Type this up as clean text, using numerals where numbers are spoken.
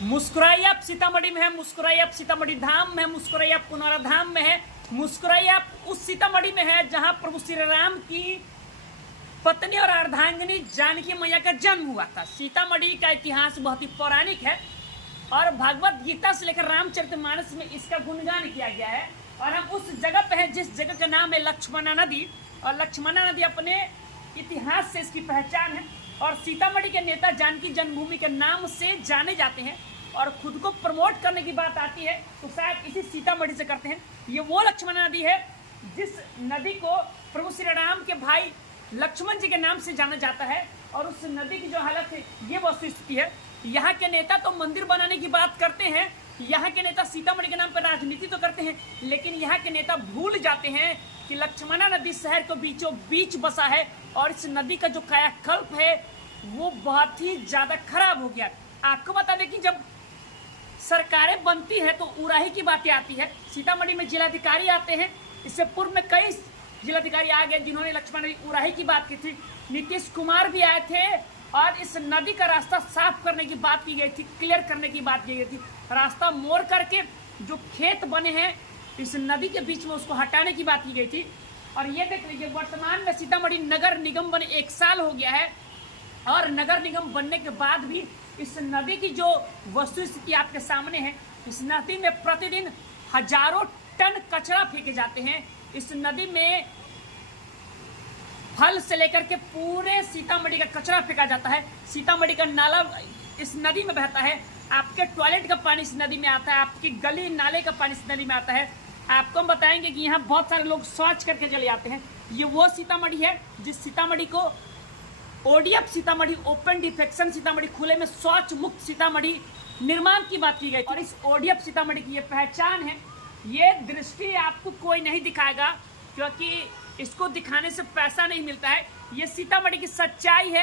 मुस्कुराइए आप सीतामढ़ी में है, मुस्कुराइए आप सीतामढ़ी धाम में है, मुस्कुराइए आप पुनौरा धाम में है, मुस्कुराइए आप उस सीतामढ़ी में है जहां प्रभु श्री राम की पत्नी और अर्धांगिनी जानकी मैया का जन्म हुआ था। सीतामढ़ी का इतिहास बहुत ही पौराणिक है और भगवत गीता से लेकर रामचरितमानस में इसका गुणगान किया गया है। और हम उस जगह पे हैं जिस जगह का नाम है लक्ष्मणा नदी, और लक्ष्मणा नदी अपने इतिहास से इसकी पहचान है और सीतामढ़ी के नेता जानकी जन्मभूमि के नाम से जाने जाते हैं। और खुद को प्रमोट करने की बात आती है तो शायद इसी सीतामढ़ी से करते हैं। ये वो लक्ष्मणा नदी है जिस नदी को प्रभु श्री राम के भाई लक्ष्मण जी के नाम से जाना जाता है। और उस नदी की जो हालत है ये वस्तुस्थिति है। यहाँ के नेता तो मंदिर बनाने की बात करते हैं, यहाँ के नेता सीतामढ़ी के नाम पर राजनीति तो करते हैं, लेकिन यहाँ के नेता भूल जाते हैं कि लक्ष्मणा नदी शहर के बीचों बीच बसा है और इस नदी का जो कायाकल्प है वो बहुत ही ज्यादा खराब हो गया। आपको बता दें कि जब सरकारें बनती है तो उराही की बातें आती है। सीतामढ़ी में जिलाधिकारी आते हैं, इससे पूर्व में कई जिलाधिकारी आ गए जिन्होंने लक्ष्मण नदी उराही की बात की थी। नीतीश कुमार भी आए थे और इस नदी का रास्ता साफ करने की बात की गई थी, क्लियर करने की बात की गई थी। रास्ता मोड़ करके जो खेत बने हैं इस नदी के बीच में उसको हटाने की बात की गई थी। और ये देख लीजिए वर्तमान में सीतामढ़ी नगर निगम बने 1 साल हो गया है और नगर निगम बनने के बाद भी इस नदी की जो वस्तुस्थिति आपके सामने है, इस नदी में प्रतिदिन हजारों टन कचरा फेंके जाते हैं। इस नदी में फल से लेकर के पूरे सीतामढ़ी का कचरा फेंका जाता है। सीतामढ़ी का नाला इस नदी में बहता है, आपके टॉयलेट का पानी इस नदी में आता है, आपकी गली नाले का पानी इस नदी में आता है। आपको हम बताएंगे कि यहाँ बहुत सारे लोग शौच करके चले जाते हैं। ये वो सीतामढ़ी है जिस सीतामढ़ी को ODF Sitamarhi, open defection Sitamarhi, खुले में शौच मुक्त सीतामढ़ी निर्माण की बात की गई। और इस ओडीएफ सीतामढ़ी की ये पहचान है। ये दृष्टि आपको कोई नहीं दिखाएगा क्योंकि इसको दिखाने से पैसा नहीं मिलता है। ये सीतामढ़ी की सच्चाई है।